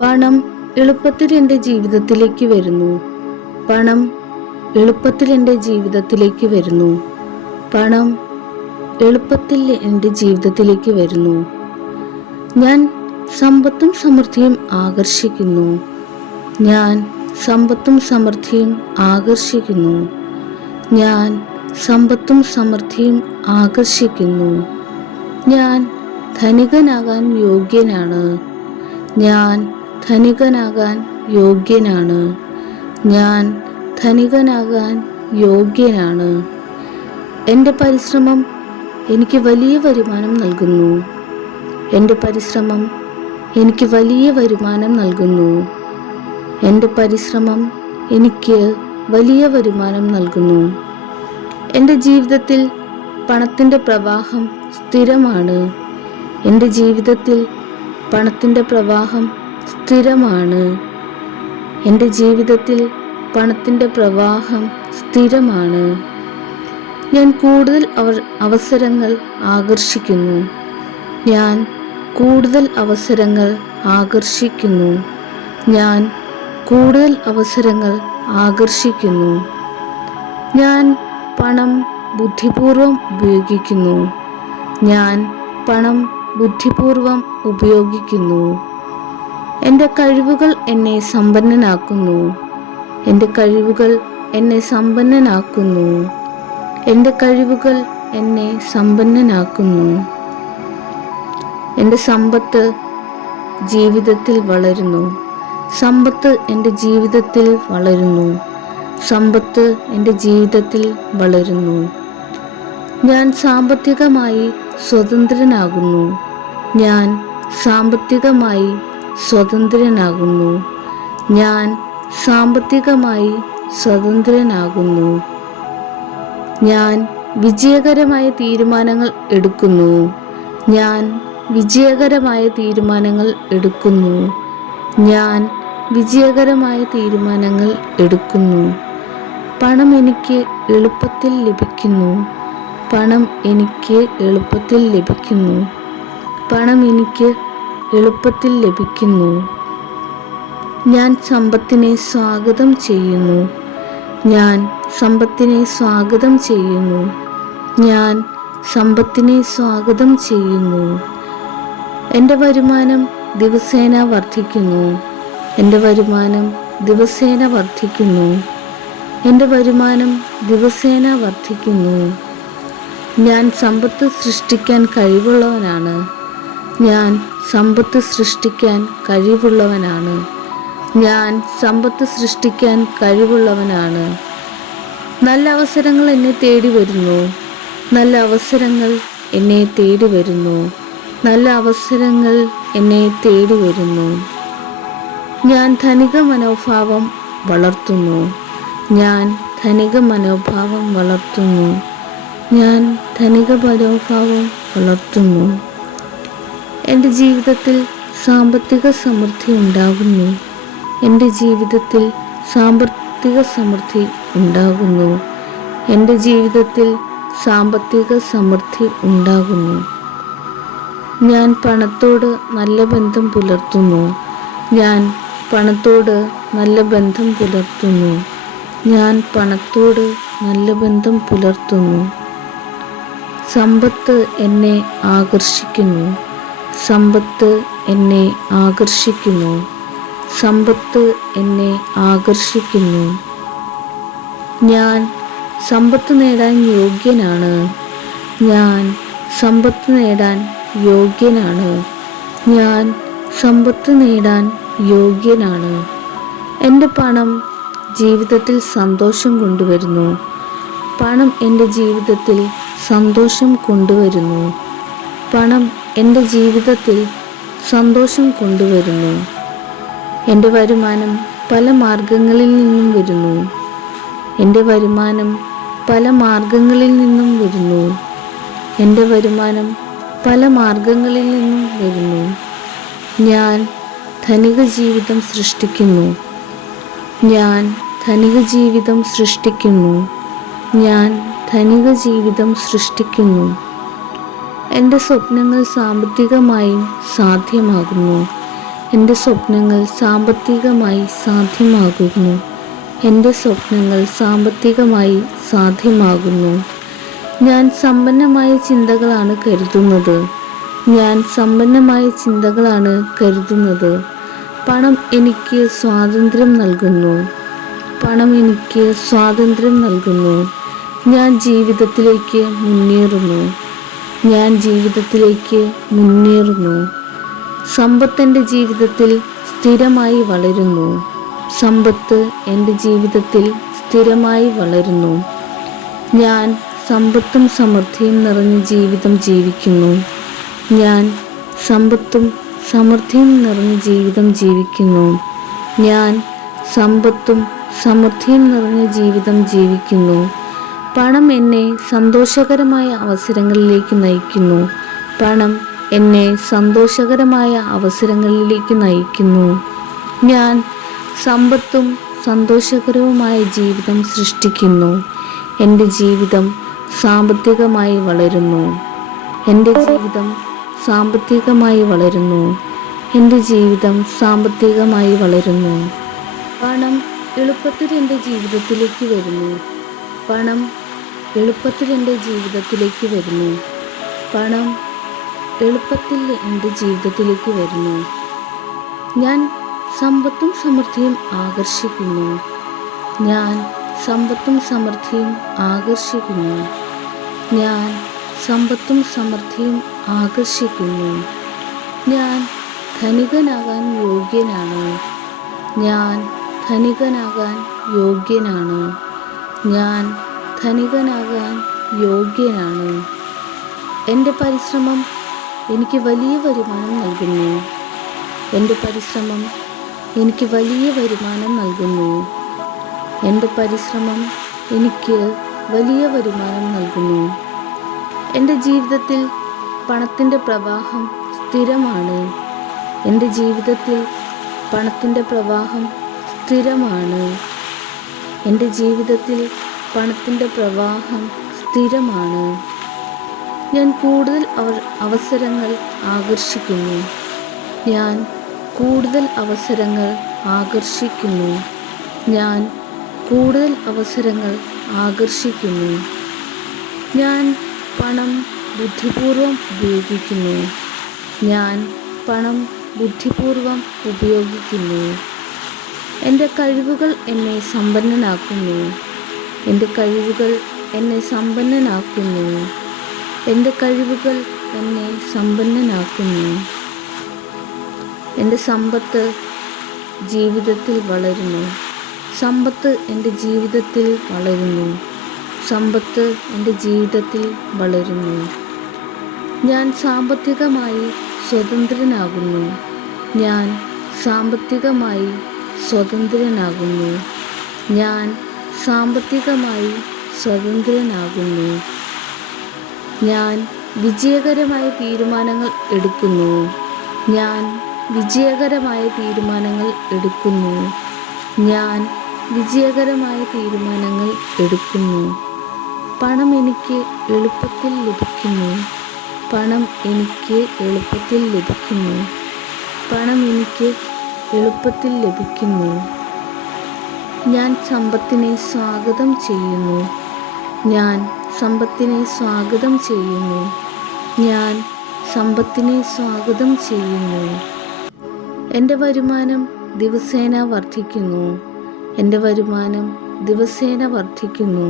പണം എളുപ്പത്തിൽ എൻ്റെ ജീവിതത്തിലേക്ക് വരുന്നു. പണം എളുപ്പത്തിൽ എൻ്റെ ജീവിതത്തിലേക്ക് വരുന്നു. പണം എളുപ്പത്തിൽ എൻ്റെ ജീവിതത്തിലേക്ക് വരുന്നു. ഞാൻ സമ്പത്തും സമൃദ്ധിയും ആകർഷിക്കുന്നു. ഞാൻ സമ്പത്തും സമൃദ്ധിയും ആകർഷിക്കുന്നു. ഞാൻ സമ്പത്തും സമൃദ്ധിയും ആകർഷിക്കുന്നു. ഞാൻ ധനികനാകാൻ യോഗ്യനാണ്. ഞാൻ ധനികനാകാൻ യോഗ്യനാണ്. ഞാൻ ധനികനാകാൻ യോഗ്യനാണ്. എൻ്റെ പരിശ്രമം എനിക്ക് വലിയ വരുമാനം നൽകുന്നു. എൻ്റെ പരിശ്രമം എനിക്ക് വലിയ വരുമാനം നൽകുന്നു. എൻ്റെ പരിശ്രമം എനിക്ക് വലിയ വരുമാനം നൽകുന്നു. എൻ്റെ ജീവിതത്തിൽ പണത്തിൻ്റെ പ്രവാഹം സ്ഥിരമാണ്. എൻ്റെ ജീവിതത്തിൽ പണത്തിൻ്റെ പ്രവാഹം സ്ഥിരമാണ്. എൻ്റെ ജീവിതത്തിൽ പണത്തിൻ്റെ പ്രവാഹം സ്ഥിരമാണ്. ഞാൻ കൂടുതൽ അവസരങ്ങൾ ആകർഷിക്കുന്നു. ഞാൻ കൂടുതൽ അവസരങ്ങൾ ആകർഷിക്കുന്നു. ഞാൻ കൂടുതൽ അവസരങ്ങൾ ആകർഷിക്കുന്നു. ഞാൻ പണം ബുദ്ധിപൂർവം ഉപയോഗിക്കുന്നു. ഞാൻ പണം ബുദ്ധിപൂർവം ഉപയോഗിക്കുന്നു. എൻ്റെ കഴിവുകൾ എന്നെ സമ്പന്നനാക്കുന്നു. എൻ്റെ കഴിവുകൾ എന്നെ സമ്പന്നനാക്കുന്നു. എൻ്റെ കഴിവുകൾ എന്നെ സമ്പന്നനാക്കുന്നു. എൻ്റെ സമ്പത്ത് ജീവിതത്തിൽ വളരുന്നു. സമ്പത്ത് എൻ്റെ ജീവിതത്തിൽ വളരുന്നു. സമ്പത്ത് എൻ്റെ ജീവിതത്തിൽ വളരുന്നു. ഞാൻ സാമ്പത്തികമായി സ്വതന്ത്രനാകുന്നു. ഞാൻ സാമ്പത്തികമായി സ്വതന്ത്രനാകുന്നു. ഞാൻ സാമ്പത്തികമായി സ്വതന്ത്രനാകുന്നു. ഞാൻ വിജയകരമായ തീരുമാനങ്ങൾ എടുക്കുന്നു. ഞാൻ വിജയകരമായ തീരുമാനങ്ങൾ എടുക്കുന്നു. ഞാൻ വിജയകരമായ തീരുമാനങ്ങൾ എടുക്കുന്നു. പണം എനിക്ക് എളുപ്പത്തിൽ ലഭിക്കുന്നു. പണം എനിക്ക് എളുപ്പത്തിൽ ലഭിക്കുന്നു. പണം എനിക്ക് എളുപ്പത്തിൽ ലഭിക്കുന്നു. ഞാൻ സമ്പത്തിനെ സ്വാഗതം ചെയ്യുന്നു. ഞാൻ സമ്പത്തിനെ സ്വാഗതം ചെയ്യുന്നു. ഞാൻ സമ്പത്തിനെ സ്വാഗതം ചെയ്യുന്നു. എൻ്റെ വരുമാനം ദിവസേന വർദ്ധിക്കുന്നു. എൻ്റെ വരുമാനം ദിവസേന വർദ്ധിക്കുന്നു. എൻ്റെ വരുമാനം ദിവസേന വർദ്ധിക്കുന്നു. ഞാൻ സമ്പത്ത് സൃഷ്ടിക്കാൻ കഴിവുള്ളവനാണ്. ഞാൻ സമ്പത്ത് സൃഷ്ടിക്കാൻ കഴിവുള്ളവനാണ്. ഞാൻ സമ്പത്ത് സൃഷ്ടിക്കാൻ കഴിവുള്ളവനാണ്. നല്ല അവസരങ്ങൾ എന്നെ തേടി വരുന്നു. നല്ല അവസരങ്ങൾ എന്നെ തേടി വരുന്നു. നല്ല അവസരങ്ങൾ എന്നെ തേടി വരുന്നു. ഞാൻ ധനിക മനോഭാവം വളർത്തുന്നു. ഞാൻ ധനിക മനോഭാവം വളർത്തുന്നു. ഞാൻ ധനിക മനോഭാവം വളർത്തുന്നു. എൻ്റെ ജീവിതത്തിൽ സാമ്പത്തിക സമൃദ്ധി ഉണ്ടാകുന്നു. എൻ്റെ ജീവിതത്തിൽ സാമ്പത്തിക സമൃദ്ധി ഉണ്ടാകുന്നു. എൻ്റെ ജീവിതത്തിൽ സാമ്പത്തിക സമൃദ്ധി ഉണ്ടാകുന്നു. ഞാൻ പണത്തോട് നല്ല ബന്ധം പുലർത്തുന്നു. ഞാൻ പണത്തോട് നല്ല ബന്ധം പുലർത്തുന്നു. ഞാൻ പണത്തോട് നല്ല ബന്ധം പുലർത്തുന്നു. സമ്പത്ത് എന്നെ ആകർഷിക്കുന്നു. സമ്പത്ത് എന്നെ ആകർഷിക്കുന്നു. സമ്പത്ത് എന്നെ ആകർഷിക്കുന്നു. ഞാൻ സമ്പത്ത് നേടാൻ യോഗ്യനാണ്. ഞാൻ സമ്പത്ത് നേടാൻ യോഗ്യനാണ്. ഞാൻ സമ്പത്ത് നേടാൻ യോഗ്യനാണ്. എൻ്റെ പണം ജീവിതത്തിൽ സന്തോഷം കൊണ്ടുവരുന്നു. പണം എൻ്റെ ജീവിതത്തിൽ സന്തോഷം കൊണ്ടുവരുന്നു. പണം എൻ്റെ ജീവിതത്തിൽ സന്തോഷം കൊണ്ടുവരുന്നു. എൻ്റെ വരുമാനം പല മാർഗങ്ങളിൽ നിന്നും വരുന്നു. എൻ്റെ വരുമാനം പല മാർഗങ്ങളിൽ നിന്നും വരുന്നു. എൻ്റെ വരുമാനം പല മാർഗങ്ങളിൽ നിന്നും വരുന്നു. ഞാൻ ധനിക ജീവിതം സൃഷ്ടിക്കുന്നു. ഞാൻ ധനിക ജീവിതം സൃഷ്ടിക്കുന്നു. ഞാൻ ധനിക ജീവിതം സൃഷ്ടിക്കുന്നു. എൻ്റെ സ്വപ്നങ്ങൾ സാമ്പത്തികമായും സാധ്യമാകുന്നു. എൻ്റെ സ്വപ്നങ്ങൾ സാമ്പത്തികമായി സാധ്യമാകുന്നു. എൻ്റെ സ്വപ്നങ്ങൾ സാമ്പത്തികമായി സാധ്യമാകുന്നു. ഞാൻ സമ്പന്നമായ ചിന്തകളാണ് കരുതുന്നത്. ഞാൻ സമ്പന്നമായ ചിന്തകളാണ് കരുതുന്നത്. പണം എനിക്ക് സ്വാതന്ത്ര്യം നൽകുന്നു. പണം എനിക്ക് സ്വാതന്ത്ര്യം നൽകുന്നു. ഞാൻ ജീവിതത്തിലേക്ക് മുന്നേറുന്നു. ഞാൻ ജീവിതത്തിലേക്ക് മുന്നേറുന്നു. സമ്പത്ത് എൻ്റെ ജീവിതത്തിൽ സ്ഥിരമായി വളരുന്നു. സമ്പത്ത് എൻ്റെ ജീവിതത്തിൽ സ്ഥിരമായി വളരുന്നു. ഞാൻ സമ്പത്തും സമൃദ്ധിയും നിറഞ്ഞ ജീവിതം ജീവിക്കുന്നു. ഞാൻ സമ്പത്തും സമൃദ്ധിയും നിറഞ്ഞ ജീവിതം ജീവിക്കുന്നു. ഞാൻ സമ്പത്തും സമൃദ്ധിയും നിറഞ്ഞ ജീവിതം ജീവിക്കുന്നു. പണം എന്നെ സന്തോഷകരമായ അവസരങ്ങളിലേക്ക് നയിക്കുന്നു. പണം എന്നെ സന്തോഷകരമായ അവസരങ്ങളിലേക്ക് നയിക്കുന്നു. ഞാൻ സമ്പത്തും സന്തോഷകരവുമായ ജീവിതം സൃഷ്ടിക്കുന്നു. എൻ്റെ ജീവിതം സാമ്പത്തികമായി വളരുന്നു. എൻ്റെ ജീവിതം സാമ്പത്തികമായി വളരുന്നു. എൻ്റെ ജീവിതം സാമ്പത്തികമായി വളരുന്നു. പണം എളുപ്പത്തിൽ എൻ്റെ ജീവിതത്തിലേക്ക് വരുന്നു. പണം എളുപ്പത്തിൽ എൻ്റെ ജീവിതത്തിലേക്ക് വരുന്നു. പണം എളുപ്പത്തിൽ എൻ്റെ ജീവിതത്തിലേക്ക് വരുന്നു. ഞാൻ സമ്പത്തും സമൃദ്ധിയും ആകർഷിക്കുന്നു. ഞാൻ സമ്പത്തും സമൃദ്ധിയും ആകർഷിക്കുന്നു. ഞാൻ സമ്പത്തും സമൃദ്ധിയും ആകർഷിക്കുന്നു. ഞാൻ ധനികനാകാൻ യോഗ്യനാണ്. ഞാൻ ധനികനാകാൻ യോഗ്യനാണ്. ഞാൻ ധനികനാകാൻ യോഗ്യനാണ്. എൻ്റെ പരിശ്രമം എനിക്ക് വലിയ വരുമാനം നൽകുന്നു. എൻ്റെ പരിശ്രമം എനിക്ക് വലിയ വരുമാനം നൽകുന്നു. എൻ്റെ പരിശ്രമം എനിക്ക് വലിയ വരുമാനം നൽകുന്നു. എൻ്റെ ജീവിതത്തിൽ പണത്തിൻ്റെ പ്രവാഹം സ്ഥിരമാണ്. എൻ്റെ ജീവിതത്തിൽ പണത്തിൻ്റെ പ്രവാഹം സ്ഥിരമാണ്. എൻ്റെ ജീവിതത്തിൽ പണത്തിൻ്റെ പ്രവാഹം സ്ഥിരമാണ്. ഞാൻ കൂടുതൽ അവസരങ്ങൾ ആകർഷിക്കുന്നു. ഞാൻ കൂടുതൽ അവസരങ്ങൾ ആകർഷിക്കുന്നു. ഞാൻ കൂടുതൽ അവസരങ്ങൾ ആകർഷിക്കുന്നു. ഞാൻ പണം ബുദ്ധിപൂർവം ഉപയോഗിക്കുന്നു. ഞാൻ പണം ബുദ്ധിപൂർവം ഉപയോഗിക്കുന്നു. എൻ്റെ കഴിവുകൾ എന്നെ സമ്പന്നനാക്കുന്നു. എൻ്റെ കഴിവുകൾ എന്നെ സമ്പന്നനാക്കുന്നു. എൻ്റെ കഴിവുകൾ എന്നെ സമ്പന്നനാക്കുന്നു. എൻ്റെ സമ്പത്ത് ജീവിതത്തിൽ വളരുന്നു. സമ്പത്ത് എൻ്റെ ജീവിതത്തിൽ വളരുന്നു. സമ്പത്ത് എൻ്റെ ജീവിതത്തിൽ വളരുന്നു. ഞാൻ സാമ്പത്തികമായി സ്വതന്ത്രനാകുന്നു. ഞാൻ സാമ്പത്തികമായി സ്വതന്ത്രനാകുന്നു. ഞാൻ സാമ്പത്തികമായി സ്വതന്ത്രനാകുന്നു. ഞാൻ വിജയകരമായ തീരുമാനങ്ങൾ എടുക്കുന്നു. ഞാൻ വിജയകരമായ തീരുമാനങ്ങൾ എടുക്കുന്നു. ഞാൻ വിജയകരമായ തീരുമാനങ്ങൾ എടുക്കുന്നു. പണം എനിക്ക് എളുപ്പത്തിൽ ലഭിക്കുന്നു. പണം എനിക്ക് എളുപ്പത്തിൽ ലഭിക്കുന്നു. പണം എനിക്ക് എളുപ്പത്തിൽ ലഭിക്കുന്നു. ഞാൻ സമ്പത്തിനെ സ്വാഗതം ചെയ്യുന്നു. ഞാൻ സമ്പത്തിനെ സ്വാഗതം ചെയ്യുന്നു. ഞാൻ സമ്പത്തിനെ സ്വാഗതം ചെയ്യുന്നു. എൻ്റെ വരുമാനം ദിവസേന വർദ്ധിക്കുന്നു. എൻ്റെ വരുമാനം ദിവസേന വർദ്ധിക്കുന്നു.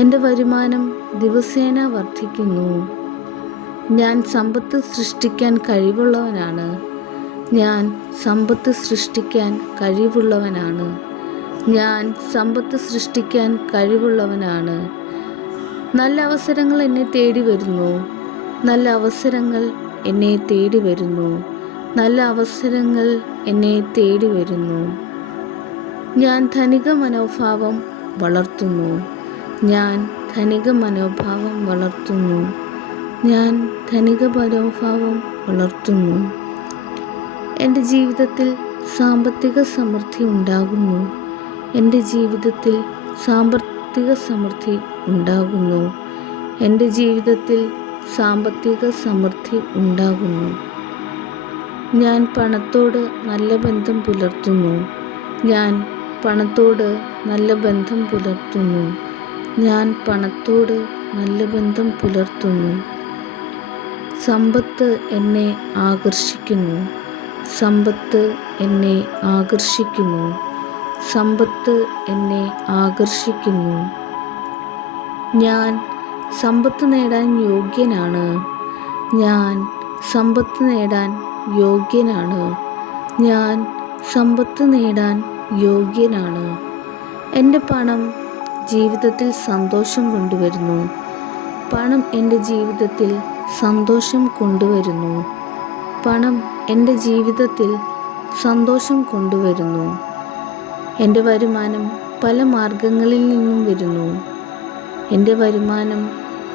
എൻ്റെ വരുമാനം ദിവസേന വർദ്ധിക്കുന്നു. ഞാൻ സമ്പത്ത് സൃഷ്ടിക്കാൻ കഴിവുള്ളവനാണ്. ഞാൻ സമ്പത്ത് സൃഷ്ടിക്കാൻ കഴിവുള്ളവനാണ്. ഞാൻ സമ്പത്ത് സൃഷ്ടിക്കാൻ കഴിവുള്ളവനാണ്. നല്ല അവസരങ്ങൾ എന്നെ തേടി വരുന്നു. നല്ല അവസരങ്ങൾ എന്നെ തേടി വരുന്നു. നല്ല അവസരങ്ങൾ എന്നെ തേടി വരുന്നു. ഞാൻ ധനിക മനോഭാവം വളർത്തുന്നു. ഞാൻ ധനിക മനോഭാവം വളർത്തുന്നു. ഞാൻ ധനിക മനോഭാവം വളർത്തുന്നു. എൻ്റെ ജീവിതത്തിൽ സാമ്പത്തിക സമൃദ്ധി ഉണ്ടാകുന്നു. എൻ്റെ ജീവിതത്തിൽ സാമ്പത്തിക സമൃദ്ധി ഉണ്ടാകുന്നു. എൻ്റെ ജീവിതത്തിൽ സാമ്പത്തിക സമൃദ്ധി ഉണ്ടാകുന്നു. ഞാൻ പണത്തോട് നല്ല ബന്ധം പുലർത്തുന്നു. ഞാൻ പണത്തോട് നല്ല ബന്ധം പുലർത്തുന്നു. ഞാൻ പണത്തോട് നല്ല ബന്ധം പുലർത്തുന്നു. സമ്പത്ത് എന്നെ ആകർഷിക്കുന്നു. സമ്പത്ത് എന്നെ ആകർഷിക്കുന്നു. സമ്പത്ത് എന്നെ ആകർഷിക്കുന്നു. ഞാൻ സമ്പത്ത് നേടാൻ യോഗ്യനാണ്. ഞാൻ സമ്പത്ത് നേടാൻ യോഗ്യനാണ്. ഞാൻ സമ്പത്ത് നേടാൻ യോഗ്യനാണ്. എൻ്റെ പണം ജീവിതത്തിൽ സന്തോഷം കൊണ്ടുവരുന്നു. പണം എൻ്റെ ജീവിതത്തിൽ സന്തോഷം കൊണ്ടുവരുന്നു. പണം എൻ്റെ ജീവിതത്തിൽ സന്തോഷം കൊണ്ടുവരുന്നു. എൻ്റെ വരുമാനം പല മാർഗങ്ങളിൽ നിന്നും വരുന്നു. എൻ്റെ വരുമാനം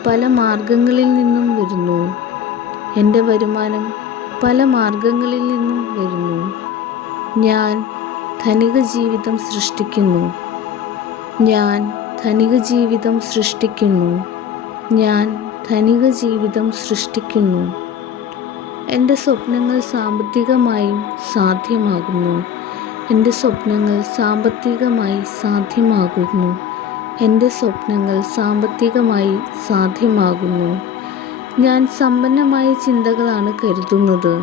പല മാർഗങ്ങളിൽ നിന്നും വരുന്നു. എൻ്റെ വരുമാനം പല മാർഗങ്ങളിൽ നിന്നും വരുന്നു. ഞാൻ ധനിക ജീവിതം സൃഷ്ടിക്കുന്നു. ഞാൻ ധനിക ജീവിതം സൃഷ്ടിക്കുന്നു. ഞാൻ ധനിക ജീവിതം സൃഷ്ടിക്കുന്നു. എൻ്റെ സ്വപ്നങ്ങൾ സാമ്പത്തികമായും സാധ്യമാകുന്നു. എൻ്റെ സ്വപ്നങ്ങൾ സാമ്പത്തികമായി സാധ്യമാകുന്നു. എൻ്റെ സ്വപ്നങ്ങൾ സാമ്പത്തികമായി സാധ്യമാകുന്നു. ഞാൻ സമ്പന്നമായ ചിന്തകളാണ് കരുതുന്നത്.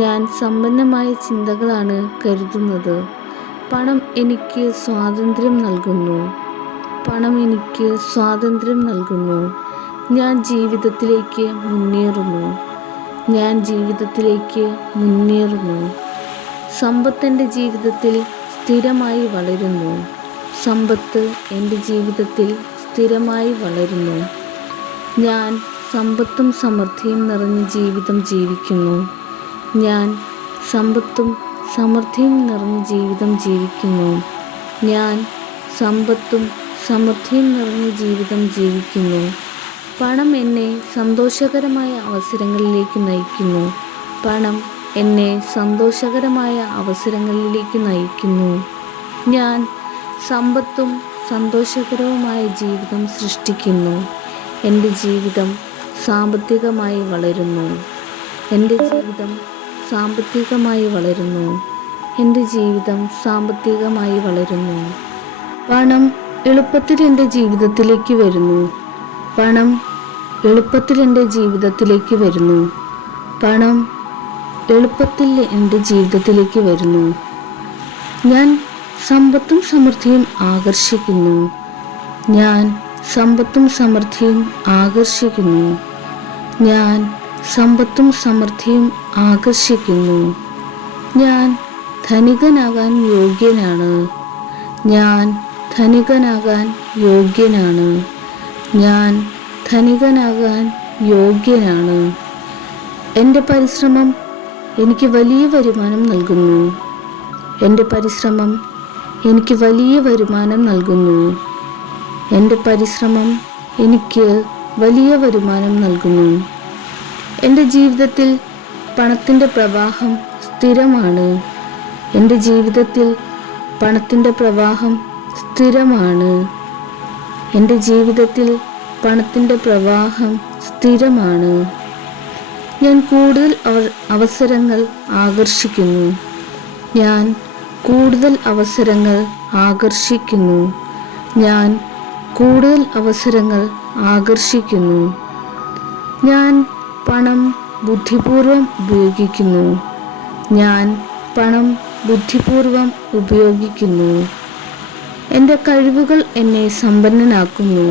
ഞാൻ സമ്പന്നമായ ചിന്തകളാണ് കരുതുന്നത്. പണം എനിക്ക് സ്വാതന്ത്ര്യം നൽകുന്നു. പണം എനിക്ക് സ്വാതന്ത്ര്യം നൽകുന്നു. ഞാൻ ജീവിതത്തിലേക്ക് മുന്നേറുന്നു. ഞാൻ ജീവിതത്തിലേക്ക് മുന്നേറുന്നു. സമ്പത്ത് എൻ്റെ ജീവിതത്തിൽ സ്ഥിരമായി വളരുന്നു. സമ്പത്ത് എൻ്റെ ജീവിതത്തിൽ സ്ഥിരമായി വളരുന്നു. ഞാൻ സമ്പത്തും സമൃദ്ധിയും നിറഞ്ഞ ജീവിതം ജീവിക്കുന്നു. ഞാൻ സമ്പത്തും സമൃദ്ധിയും നിറഞ്ഞ ജീവിതം ജീവിക്കുന്നു. ഞാൻ സമ്പത്തും സമൃദ്ധിയും നിറഞ്ഞ ജീവിതം ജീവിക്കുന്നു. പണം എന്നെ സന്തോഷകരമായ അവസരങ്ങളിലേക്ക് നയിക്കുന്നു. പണം എന്നെ സന്തോഷകരമായ അവസരങ്ങളിലേക്ക് നയിക്കുന്നു. ഞാൻ സമ്പത്തും സന്തോഷകരവുമായ ജീവിതം സൃഷ്ടിക്കുന്നു. എൻ്റെ ജീവിതം സാമ്പത്തികമായി വളരുന്നു. എൻ്റെ ജീവിതം സാമ്പത്തികമായി വളരുന്നു. എൻ്റെ ജീവിതം സാമ്പത്തികമായി വളരുന്നു. പണം എളുപ്പത്തിൽ എൻ്റെ ജീവിതത്തിലേക്ക് വരുന്നു. പണം എളുപ്പത്തിൽ എൻ്റെ ജീവിതത്തിലേക്ക് വരുന്നു. പണം എളുപ്പത്തിൽ എൻ്റെ ജീവിതത്തിലേക്ക് വരുന്നു. ഞാൻ സമ്പത്തും സമൃദ്ധിയും ആകർഷിക്കുന്നു. ഞാൻ സമ്പത്തും സമൃദ്ധിയും ആകർഷിക്കുന്നു. ഞാൻ സമ്പത്തും സമൃദ്ധിയും ആകർഷിക്കുന്നു. ഞാൻ ധനികനാകാൻ യോഗ്യനാണ്. ഞാൻ ധനികനാകാൻ യോഗ്യനാണ്. ഞാൻ ധനികനാകാൻ യോഗ്യനാണ്. എൻ്റെ പരിശ്രമം എനിക്ക് വലിയ വരുമാനം നൽകുന്നു. എൻ്റെ പരിശ്രമം എനിക്ക് വലിയ വരുമാനം നൽകുന്നു. എൻ്റെ പരിശ്രമം എനിക്ക് വലിയ വരുമാനം നൽകുന്നു. എൻ്റെ ജീവിതത്തിൽ പണത്തിൻ്റെ പ്രവാഹം സ്ഥിരമാണ്. എൻ്റെ ജീവിതത്തിൽ പണത്തിൻ്റെ പ്രവാഹം സ്ഥിരമാണ്. എൻ്റെ ജീവിതത്തിൽ പണത്തിൻ്റെ പ്രവാഹം സ്ഥിരമാണ്. ഞാൻ കൂടുതൽ അവസരങ്ങൾ ആകർഷിക്കുന്നു. ഞാൻ കൂടുതൽ അവസരങ്ങൾ ആകർഷിക്കുന്നു. ഞാൻ കൂടുതൽ അവസരങ്ങൾ ആകർഷിക്കുന്നു. ഞാൻ പണം ബുദ്ധിപൂർവം ഉപയോഗിക്കുന്നു. ഞാൻ പണം ബുദ്ധിപൂർവം ഉപയോഗിക്കുന്നു. എൻ്റെ കഴിവുകൾ എന്നെ സമ്പന്നനാക്കുന്നു.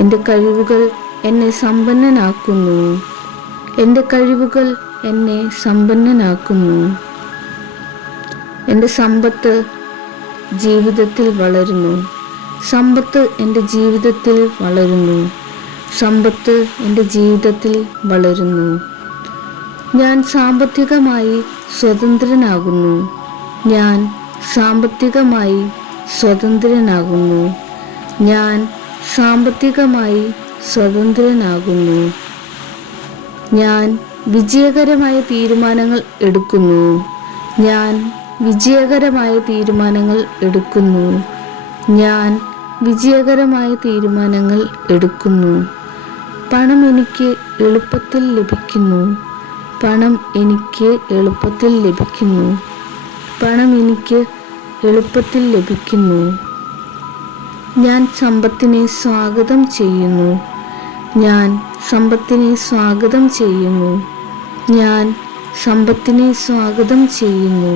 എൻ്റെ കഴിവുകൾ എന്നെ സമ്പന്നനാക്കുന്നു. എൻ്റെ കഴിവുകൾ എന്നെ സമ്പന്നനാക്കുന്നു. എൻ്റെ സമ്പത്ത് ജീവിതത്തിൽ വളരുന്നു. സമ്പത്ത് എൻ്റെ ജീവിതത്തിൽ വളരുന്നു. സമ്പത്ത് എൻ്റെ ജീവിതത്തിൽ വളരുന്നു. ഞാൻ സാമ്പത്തികമായി സ്വതന്ത്രനാകുന്നു. ഞാൻ സാമ്പത്തികമായി സ്വതന്ത്രനാകുന്നു. ഞാൻ സാമ്പത്തികമായി സ്വതന്ത്രനാകുന്നു. ഞാൻ വിജയകരമായ തീരുമാനങ്ങൾ എടുക്കുന്നു. ഞാൻ വിജയകരമായ തീരുമാനങ്ങൾ എടുക്കുന്നു. ഞാൻ വിജയകരമായ തീരുമാനങ്ങൾ എടുക്കുന്നു. പണം എനിക്ക് എളുപ്പത്തിൽ ലഭിക്കുന്നു. പണം എനിക്ക് എളുപ്പത്തിൽ ലഭിക്കുന്നു. പണം എനിക്ക് എളുപ്പത്തിൽ ലഭിക്കുന്നു. ഞാൻ സമ്പത്തിനെ സ്വാഗതം ചെയ്യുന്നു. ഞാൻ സമ്പത്തിനെ സ്വാഗതം ചെയ്യുന്നു. ഞാൻ സമ്പത്തിനെ സ്വാഗതം ചെയ്യുന്നു.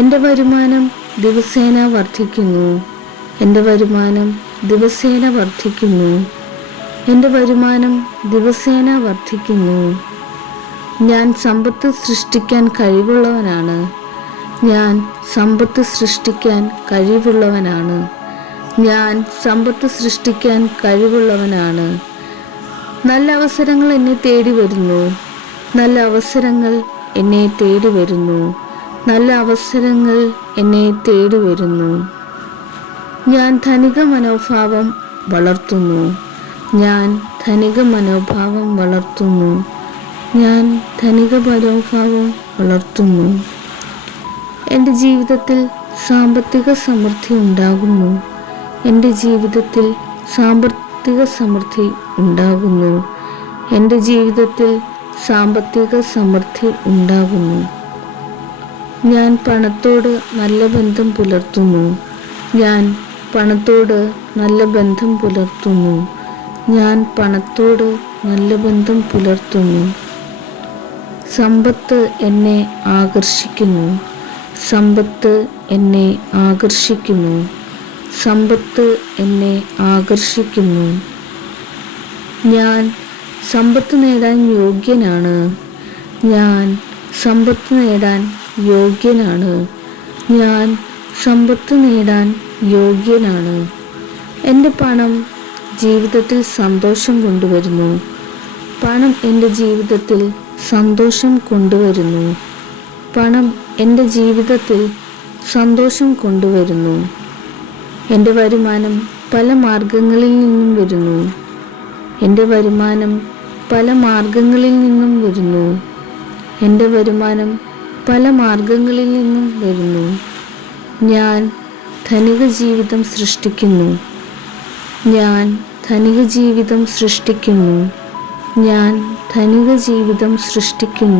എൻ്റെ വരുമാനം ദിവസേന വർദ്ധിക്കുന്നു. എൻ്റെ വരുമാനം ദിവസേന വർദ്ധിക്കുന്നു. എൻ്റെ വരുമാനം ദിവസേന വർദ്ധിക്കുന്നു. ഞാൻ സമ്പത്ത് സൃഷ്ടിക്കാൻ കഴിവുള്ളവനാണ്. ഞാൻ സമ്പത്ത് സൃഷ്ടിക്കാൻ കഴിവുള്ളവനാണ്. ഞാൻ സമ്പത്ത് സൃഷ്ടിക്കാൻ കഴിവുള്ളവനാണ്. നല്ല അവസരങ്ങൾ എന്നെ തേടി വരുന്നു. നല്ല അവസരങ്ങൾ എന്നെ തേടി വരുന്നു. നല്ല അവസരങ്ങൾ എന്നെ തേടി വരുന്നു. ഞാൻ ധനിക മനോഭാവം വളർത്തുന്നു. ഞാൻ ധനിക മനോഭാവം വളർത്തുന്നു. ഞാൻ ധനിക മനോഭാവം വളർത്തുന്നു. എൻ്റെ ജീവിതത്തിൽ സാമ്പത്തിക സമൃദ്ധി ഉണ്ടാകുന്നു. എൻ്റെ ജീവിതത്തിൽ സാമ്പത്തിക സമൃദ്ധി ഉണ്ടാകുന്നു. എൻ്റെ ജീവിതത്തിൽ സാമ്പത്തിക സമൃദ്ധി ഉണ്ടാകുന്നു. ഞാൻ പണത്തോട് നല്ല ബന്ധം പുലർത്തുന്നു. ഞാൻ പണത്തോട് നല്ല ബന്ധം പുലർത്തുന്നു. ഞാൻ പണത്തോട് നല്ല ബന്ധം പുലർത്തുന്നു. സമ്പത്ത് എന്നെ ആകർഷിക്കുന്നു. സമ്പത്ത് എന്നെ ആകർഷിക്കുന്നു. സമ്പത്ത് എന്നെ ആകർഷിക്കുന്നു. ഞാൻ സമ്പത്ത് നേടാൻ യോഗ്യനാണ്. ഞാൻ സമ്പത്ത് നേടാൻ യോഗ്യനാണ്. ഞാൻ സമ്പത്ത് നേടാൻ യോഗ്യനാണ്. എൻ്റെ പണം ജീവിതത്തിൽ സന്തോഷം കൊണ്ടുവരുന്നു. പണം എൻ്റെ ജീവിതത്തിൽ സന്തോഷം കൊണ്ടുവരുന്നു. പണം എൻ്റെ ജീവിതത്തിൽ സന്തോഷം കൊണ്ടുവരുന്നു. എൻ്റെ വരുമാനം പല മാർഗങ്ങളിൽ നിന്നും വരുന്നു. എൻ്റെ വരുമാനം പല മാർഗങ്ങളിൽ നിന്നും വരുന്നു. എൻ്റെ വരുമാനം പല മാർഗങ്ങളിൽ നിന്നും വരുന്നു. ഞാൻ ധനിക ജീവിതം സൃഷ്ടിക്കുന്നു. ഞാൻ ധനിക ജീവിതം സൃഷ്ടിക്കുന്നു. ഞാൻ ധനിക ജീവിതം സൃഷ്ടിക്കുന്നു.